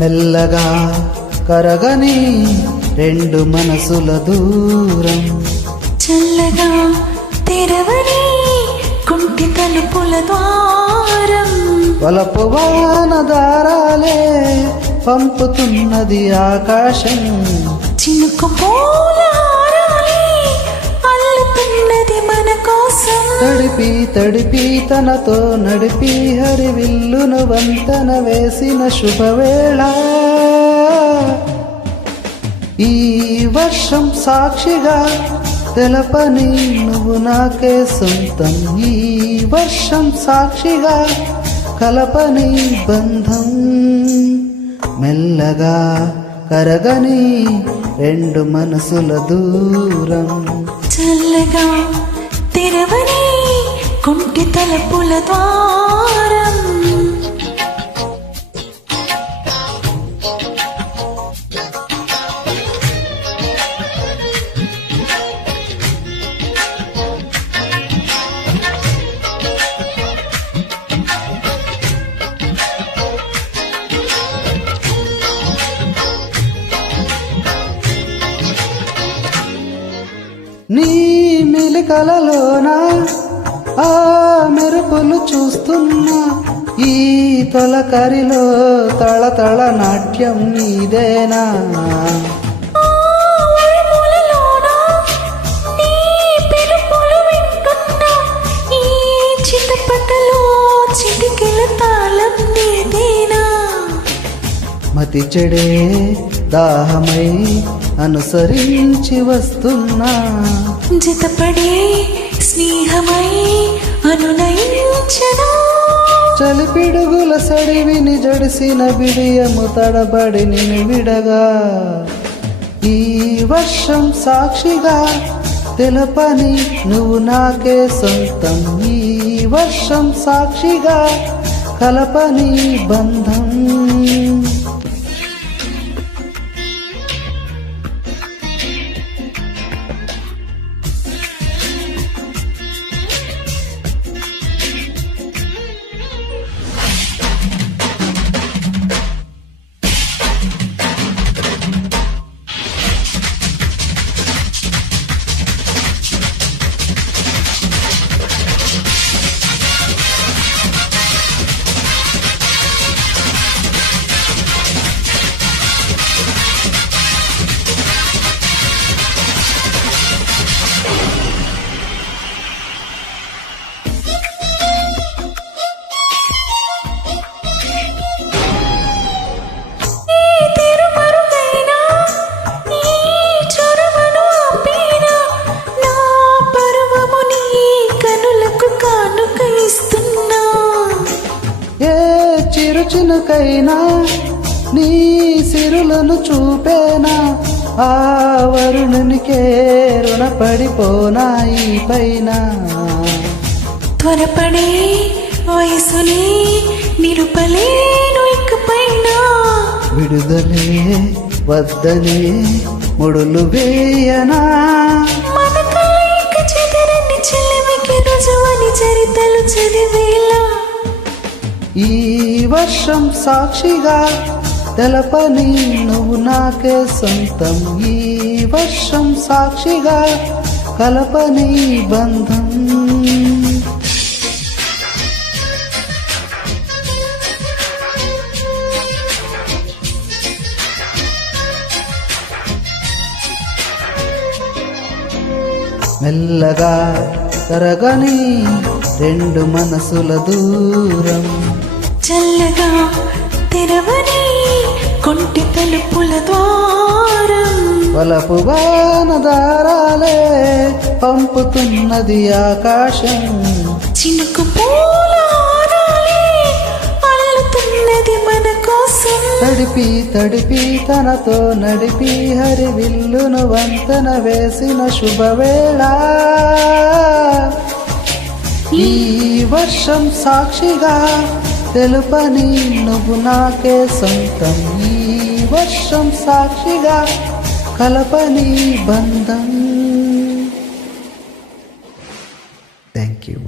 మెల్లగా కరగని రెండు మనసుల దూరం, చల్లగా తెరవని కుంటి తలుపుల ద్వారం, వలపు వాన దారాలే పంపుతున్నది ఆకాశం, చినుకు పూల హారాలే అల్లుతున్నది మన కోసం. తడిపి తడిపి తనతో నడిపి హరివిల్లును వంతన వేసిన శుభవేళ, ఈ వర్షం సాక్షిగా తెలపని నువ్వు నాకే సొంతం, ఈ వర్షం సాక్షిగా కలపని బంధం, మెల్లగా కరగని రెండు మనసుల దూరం, చల్లగా తెరవని కుంటి తలుపుల ద్వారం. నీ మెలికలలోన ఆ మెరుపులు చూస్తున్నా, ఈ తొలకరిలో తళతళ నాట్యం నీదేనా, మతి చెడే దాహమై అనుసరించి వస్తున్నా, జతపడే స్నేహమై అనునయించనా, చలిపిడుగుల సడివిని జడిసిన బిడియము తడబడి నిన్ను విడగా, ఈ వర్షం సాక్షిగా తెలపని నువ్వు నాకే సొంతం, ఈ వర్షం సాక్షిగా కలపని బంధం. చిరుచినుకైనా నీ సిరులను చూపేనా, ఆ వరుణునికే రుణపడిపోనా ఈ పైన, త్వరపడే వయసుని నిరుపలేను ఇకపైన, విడుదలే వద్దనే ముడులు వేయనా, మన కలయిక చెదరని చెలిమికి రుజువని చరితలు చదివేలా, ఈ వర్షం సాక్షిగా తెలపని నువ్వు నాకే సొంతం, ఈ వర్షం సాక్షిగా కలపని బంధం. మెల్లగా తరగని రెండు మనసుల దూరం, చల్లగా తెరవని కొంటి తలుపుల ద్వారం, వలపు వాన దారాలే పంపుతున్నది ఆకాశం, చినుకు పూల హారాలే అల్లుతున్నది మన కోసం, తడిపి తడిపి తనతో నడిపి హరివిల్లును వంతన వేసిన శుభవేళ, ఈ వర్షం సాక్షిగా తెలుపని నువ్వు నాకే సొంతం, ఈ వర్షం సాక్షిగా కలపని బంధం. Thank you.